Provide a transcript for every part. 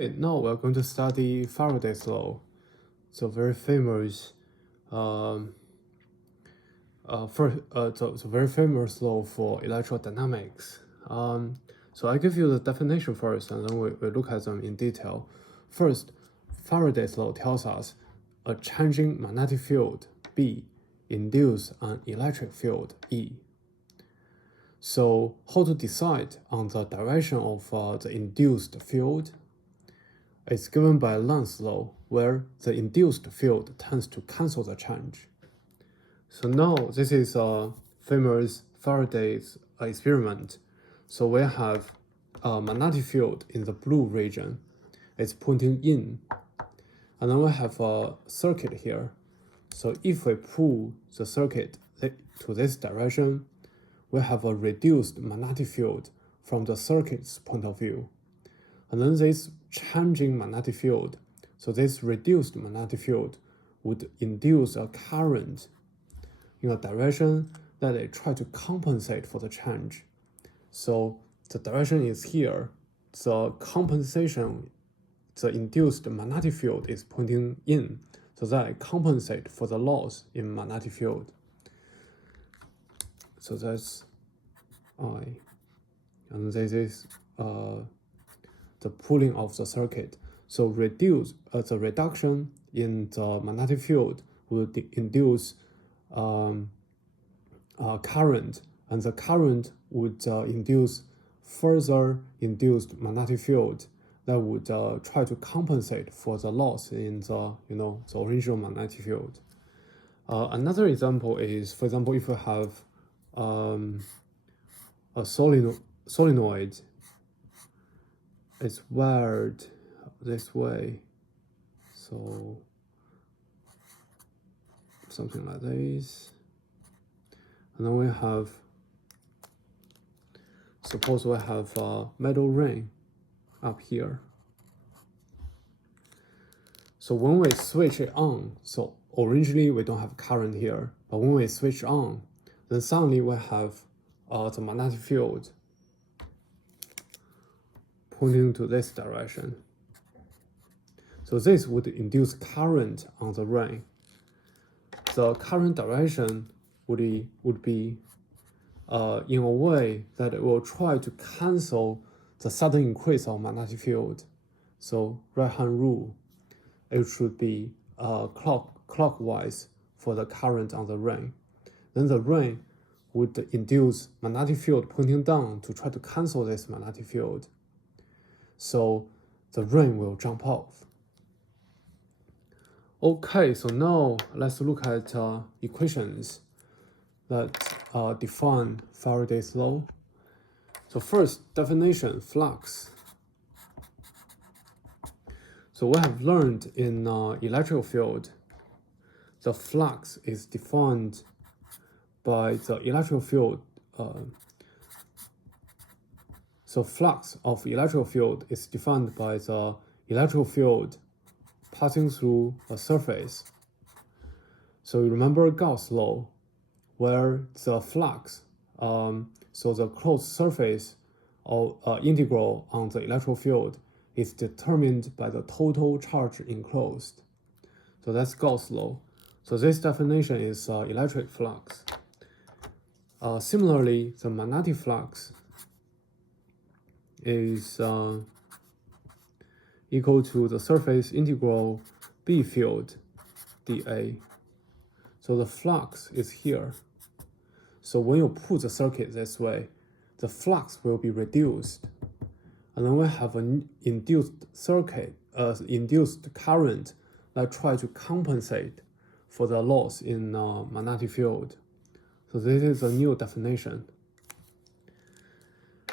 Now we're going to study Faraday's law. So very famous, very famous law for electrodynamics. So I give you the definition first, and then we look at them in detail. First, Faraday's law tells us a changing magnetic field B induces an electric field E. So how to decide on the direction of the induced field? It's given by Lenz's law, where the induced field tends to cancel the change. So now this is a famous Faraday's experiment. So we have a magnetic field in the blue region. It's pointing in. And then we have a circuit here. So if we pull the circuit to this direction, we have a reduced magnetic field from the circuit's point of view. And then this changing magnetic field, so this reduced magnetic field would induce a current in a direction that it try to compensate for the change. So the direction is here. The compensation, the induced magnetic field is pointing in, so that it compensate for the loss in magnetic field. So that's I. And this is the pulling of the circuit. So the reduction in the magnetic field will induce current, and the current would induce further induced magnetic field that would try to compensate for the loss in the the original magnetic field. Another example is, for example, if you have a solenoid. It's wired this way, so something like this. And then we have, suppose we have a metal ring up here. So when we switch it on, so originally we don't have current here, but when we switch on, then suddenly we have the magnetic field pointing to this direction. So this would induce current on the ring. The current direction would be in a way that it will try to cancel the sudden increase of magnetic field. So right-hand rule, it should be clockwise for the current on the ring. Then the ring would induce magnetic field pointing down to try to cancel this magnetic field. So the ring will jump off. Okay, so now let's look at equations that define Faraday's law. So first, definition, flux. So we have learned in electrical field, the flux is defined by the electrical field. So flux of electrical field is defined by the electrical field passing through a surface. So you remember Gauss' law, where the flux, so the closed surface of integral on the electrical field is determined by the total charge enclosed. So that's Gauss' law. So this definition is electric flux. Similarly, the magnetic flux is equal to the surface integral B field dA. So the flux is here. So when you put the circuit this way, the flux will be reduced. And then we have an induced circuit, induced current that try to compensate for the loss in magnetic field. So this is a new definition.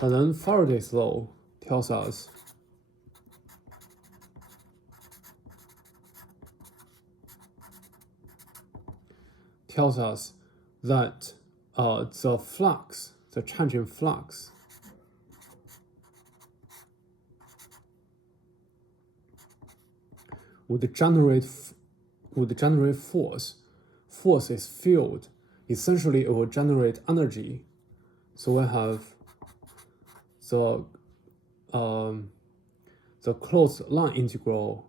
And then Faraday's law tells us that the flux, the change in flux, would generate force. Force is field. Essentially, it will generate energy. So we have the the closed line integral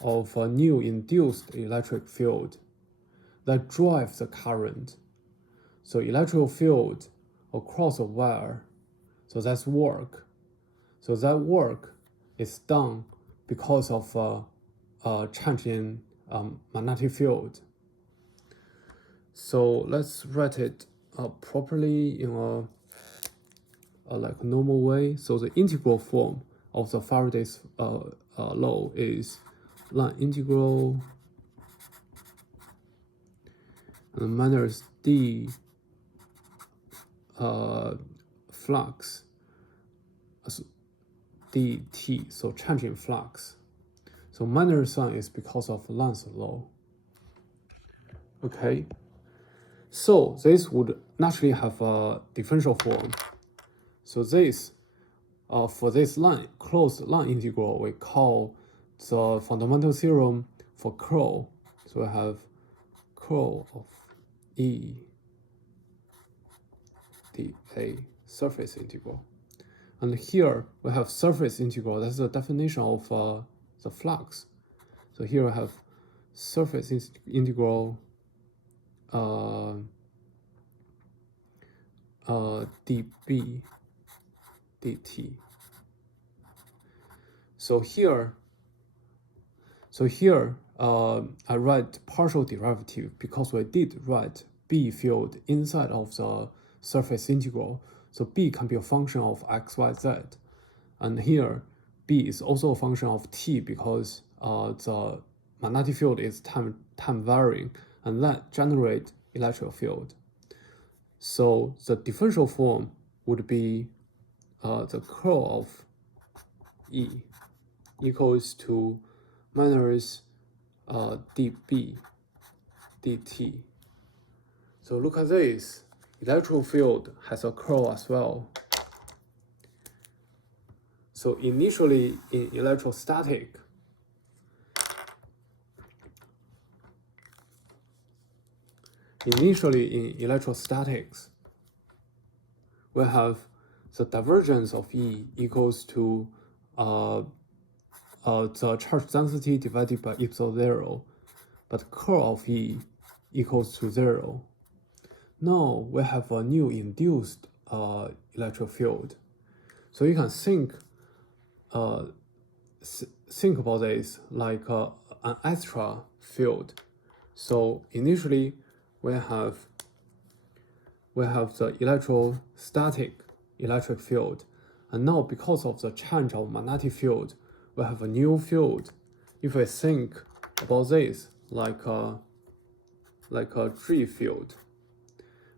of a new induced electric field that drives the current. So electrical field across a wire, so that's work. So that work is done because of a change in magnetic field. So let's write it properly in a like normal way. So the integral form of the Faraday's law is line integral and minus d flux dt, so change in flux. So minus sign is because of Lenz's law. Okay, so this would naturally have a differential form. So this, for this line, closed line integral, we call the fundamental theorem for curl. So we have curl of E dA surface integral. And here we have surface integral. That's the definition of the flux. So here we have surface integral dB dt. So here I write partial derivative because we did write B field inside of the surface integral. So B can be a function of x, y, z. And here B is also a function of t because the magnetic field is time varying, and that generates electric field. So the differential form would be the curl of E equals to minus dB dt. So look at this. Electric field has a curl as well. So initially in electrostatics, we have the divergence of E equals to the charge density divided by epsilon 0, but curl of E equals to 0. Now we have a new induced electric field. So you can think about this like an extra field. So initially we have the electrostatic electric field, and now because of the change of magnetic field, we have a new field. If we think about this like a G field,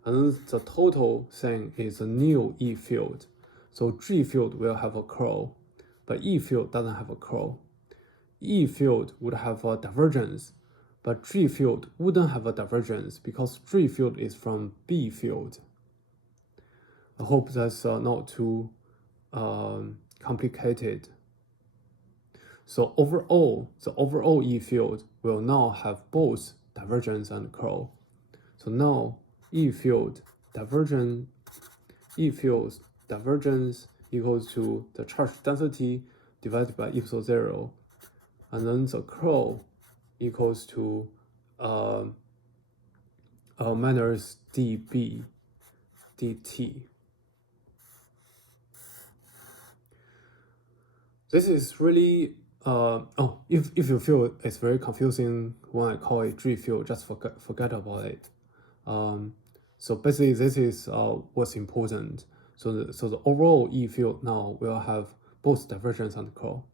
and then the total thing is a new E field. So G field will have a curl, but E field doesn't have a curl. E field would have a divergence, but G field wouldn't have a divergence because G field is from B field. I hope that's not too complicated. So overall, the overall E field will now have both divergence and curl. So now E field divergence equals to the charge density divided by epsilon 0, and then the curl equals to minus dB dt. This is really if you feel it's very confusing when I call it G field, just forget about it. So basically this is what's important. So the overall E field now will have both divergence and curl.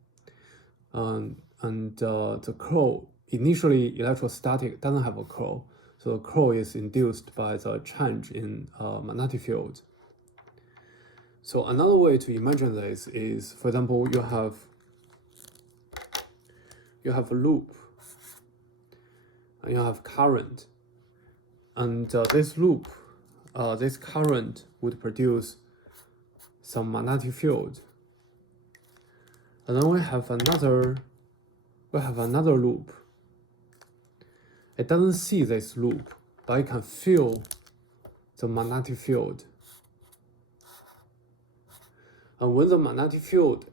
And the curl, initially electrostatic doesn't have a curl. So the curl is induced by the change in magnetic field. So another way to imagine this is, for example, you have a loop, and you have current, and this loop, this current would produce some magnetic field, and then we have another loop. It doesn't see this loop, but it can feel the magnetic field. And when the magnetic field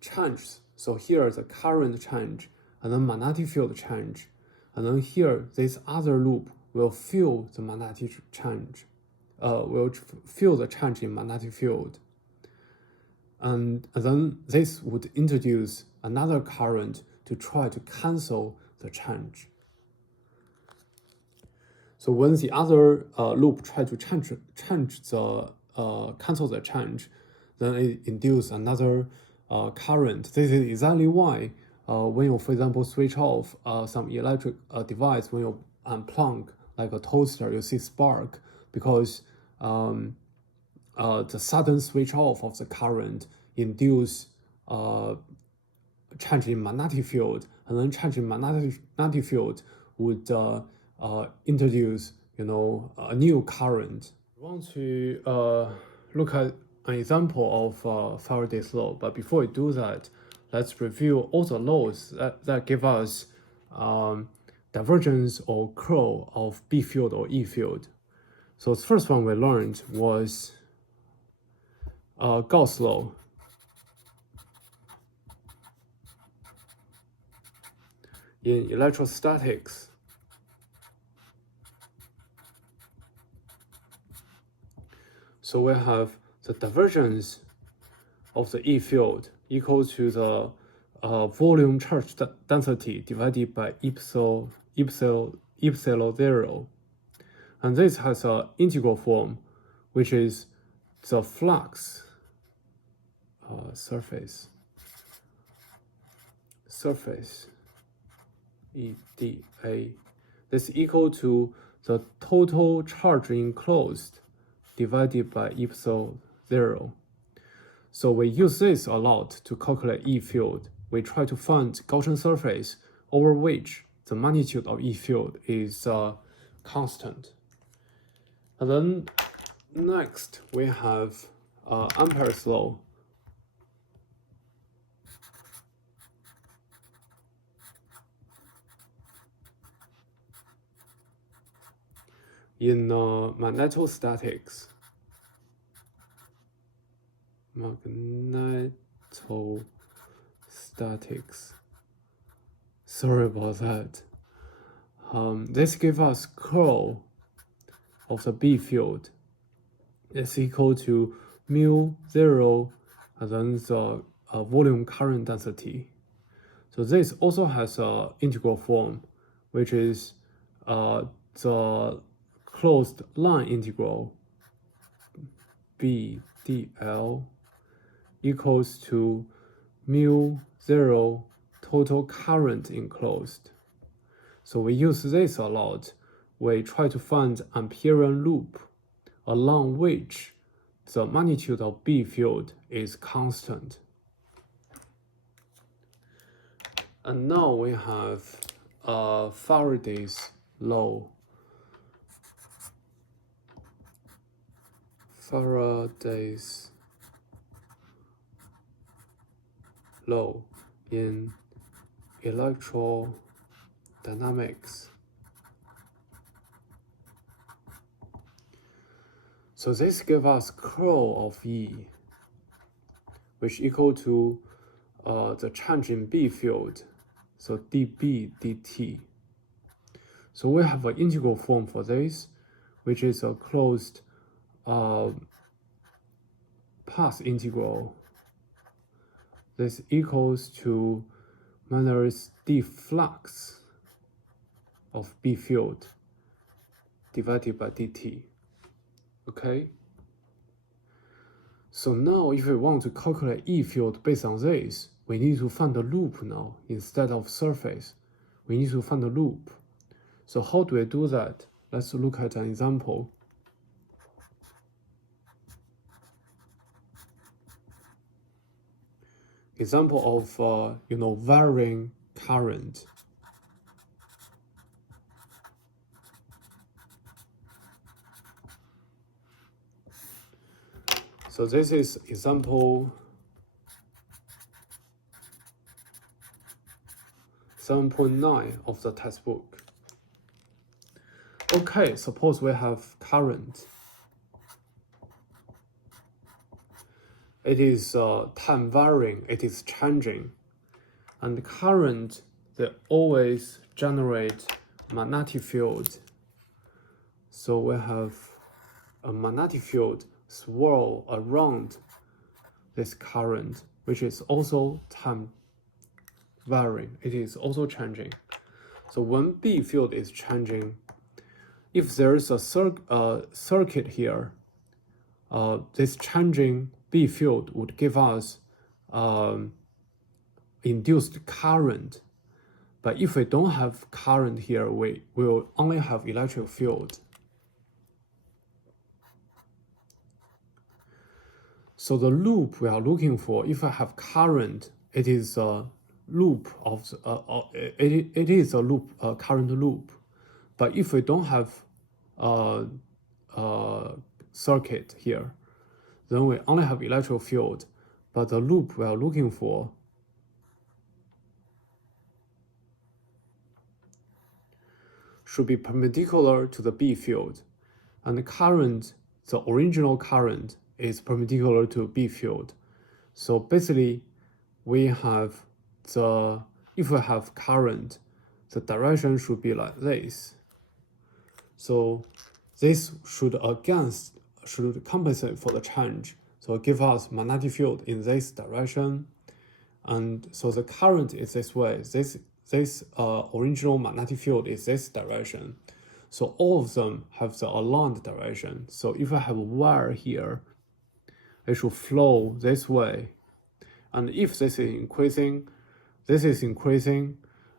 changes So here the current change, and then magnetic field change, and then here this other loop will feel the magnetic change, will feel the change in magnetic field. And then this would introduce another current to try to cancel the change. So when the other loop try to change the cancel the change, then it induces another current. This is exactly why when you, for example, switch off some electric device, when you unplug like a toaster, you see spark, because the sudden switch off of the current induce change in magnetic field, and then change in magnetic field would introduce, a new current. We want to look at an example of Faraday's law, but before we do that, let's review all the laws that give us divergence or curl of B field or E field. So the first one we learned was Gauss law. In electrostatics, so we have the divergence of the E field equal to the volume charge density divided by epsilon 0. And this has an integral form, which is the flux surface EdA. This is equal to the total charge enclosed divided by epsilon 0. So we use this a lot to calculate E field. We try to find Gaussian surface over which the magnitude of E field is constant. And then next we have Ampere's law. In magnetostatics, sorry about that. This gives us curl of the B field is equal to mu 0 and then the volume current density. So this also has an integral form, which is the closed line integral B dl equals to mu 0 total current enclosed. So we use this a lot. We try to find Amperian loop along which the magnitude of B field is constant. And now we have Faraday's law. Faraday's law in electrodynamics. So this gives us curl of E, which equal to the change in B field, so dB dt. So we have an integral form for this, which is a closed path integral. This equals to minus d flux of B field divided by dt. Okay? So now if we want to calculate E field based on this, we need to find a loop now instead of surface. We need to find a loop. So how do we do that? Let's look at an example. Example of varying current. So this is example 7.9 of the textbook. Okay, suppose we have current. It is time varying, it is changing. And current, they always generate magnetic field. So we have a magnetic field swirl around this current, which is also time varying. It is also changing. So when B field is changing, if there is a circuit here, this changing B field would give us induced current. But if we don't have current here, we will only have electric field. So the loop we are looking for, if I have current, it is a loop of it is a loop, a current loop. But if we don't have circuit here, then we only have electric field. But the loop we are looking for should be perpendicular to the B field, and the current, the original current, is perpendicular to B field. So basically, we have if we have current, the direction should be like this. So this should compensate for the change. So give us magnetic field in this direction, and so the current is this way. This original magnetic field is this direction. So all of them have the aligned direction. So if I have a wire here, it should flow this way. And if this is increasing,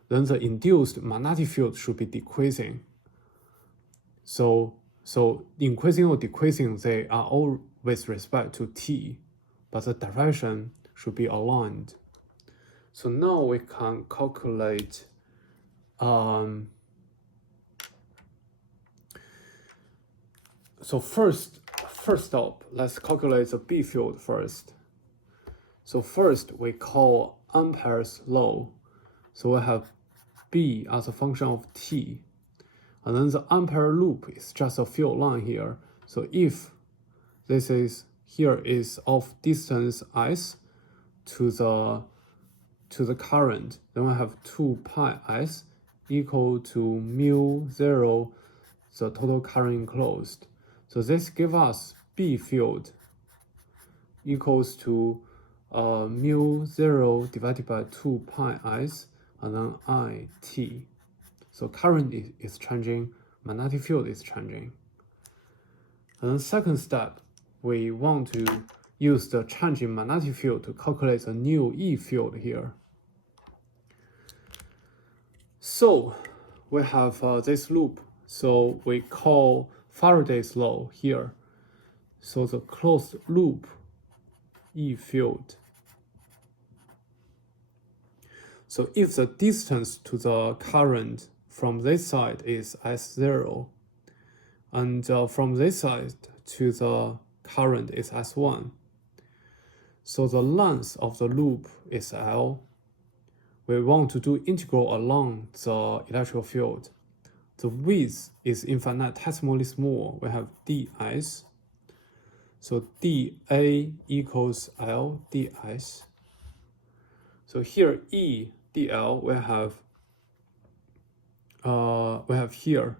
then the induced magnetic field should be decreasing. So increasing or decreasing, they are all with respect to t, but the direction should be aligned. So now we can calculate so first up, let's calculate the B field first. So first we call Ampere's law. So we have B as a function of t, and then the Ampere loop is just a field line here. So if this is here is of distance s to the current, then we have 2 pi s equal to mu 0, the total current enclosed. So this gives us B field equals to mu 0 divided by 2 pi s and then IT. So current is changing, magnetic field is changing. And then second step, we want to use the change in magnetic field to calculate the new E field here. So we have this loop. So we call Faraday's law here. So the closed loop E field. So if the distance to the current from this side is S0, and from this side to the current is S1, so the length of the loop is L. We want to do integral along the electric field. The width is infinitesimally small. We have ds. So dA equals L ds. So here E dl we have here.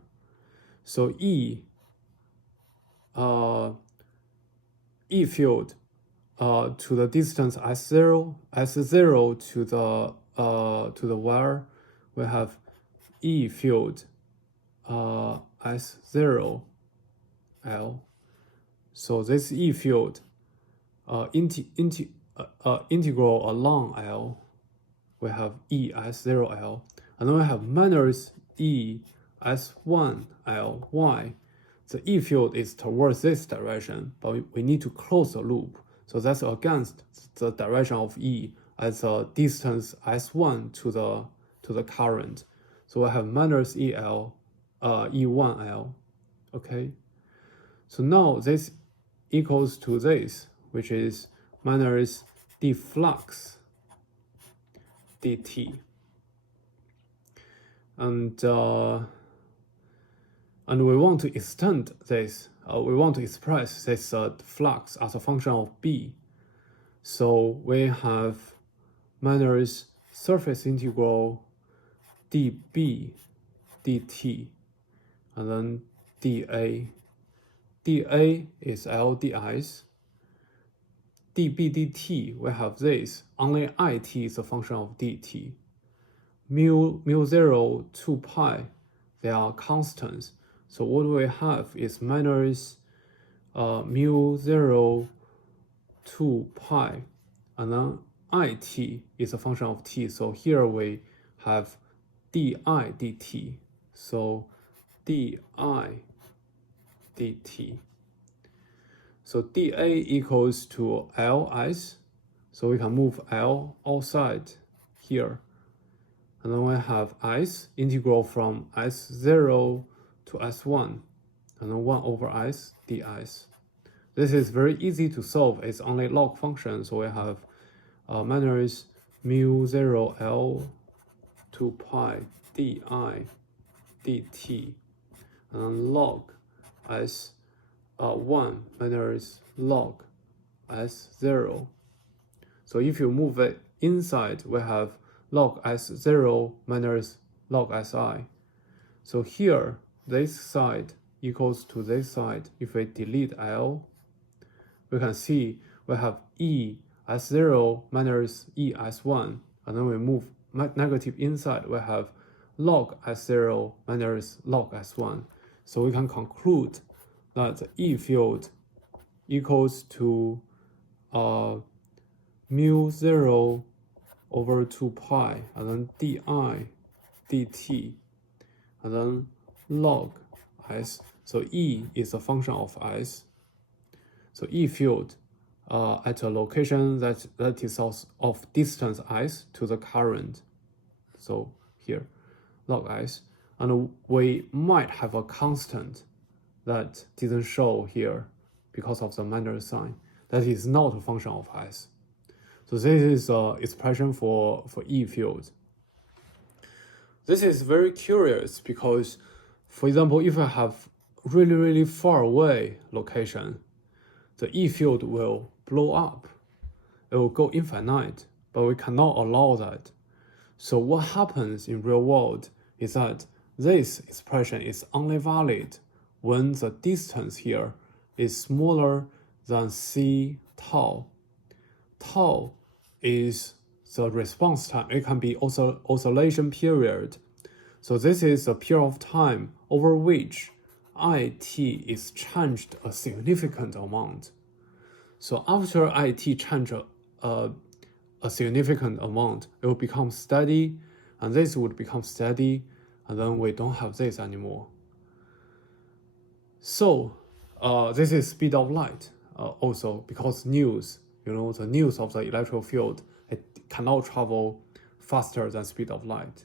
So E field to the distance S0 to the wire, we have E field S0 L. So this E field integral along L, we have E S0 L, and then we have minus E S1 L. Why? The E field is towards this direction, but we need to close the loop. So that's against the direction of E as a distance S1 to the current. So I have minus EL, E1L, okay? So now this equals to this, which is minus d flux dt. And we want to extend this, we want to express this flux as a function of B. So we have minus surface integral dB dt, and then dA. dA is L ds. dB dt, we have this. Only it is a function of dt. Mu 0, 2 pi, they are constants. So what we have is minus mu 0, 2 pi, and then it is a function of t. So here we have di dt. So di dt. So dA equals to Ls. So we can move L outside here. And then we have S integral from S0 to S1, and then 1 over S ds. This is very easy to solve. It's only log function. So we have minus mu 0 L 2 pi di dt, and then log S 1 minus log S0. So if you move it inside, we have log S0 minus log Si. So here, this side equals to this side. If we delete L, we can see we have E S0 minus E S1, and then we move negative inside, we have log S0 minus log S1. So we can conclude that the E field equals to mu 0 over 2 pi, and then di dt, and then log S. So E is a function of S. So E field at a location that is of distance S to the current. So here, log S. And we might have a constant that didn't show here because of the minus sign. That is not a function of S. So this is an expression for E field. This is very curious because, for example, if I have really far away location, the E field will blow up. It will go infinite, but we cannot allow that. So what happens in real world is that this expression is only valid when the distance here is smaller than c tau. Tau is the response time. It can be also oscillation period. So this is a period of time over which it is changed a significant amount. So after it change a significant amount, it will become steady, and this would become steady, and then we don't have this anymore. So this is speed of light also, because news, the news of the electric field, it cannot travel faster than speed of light.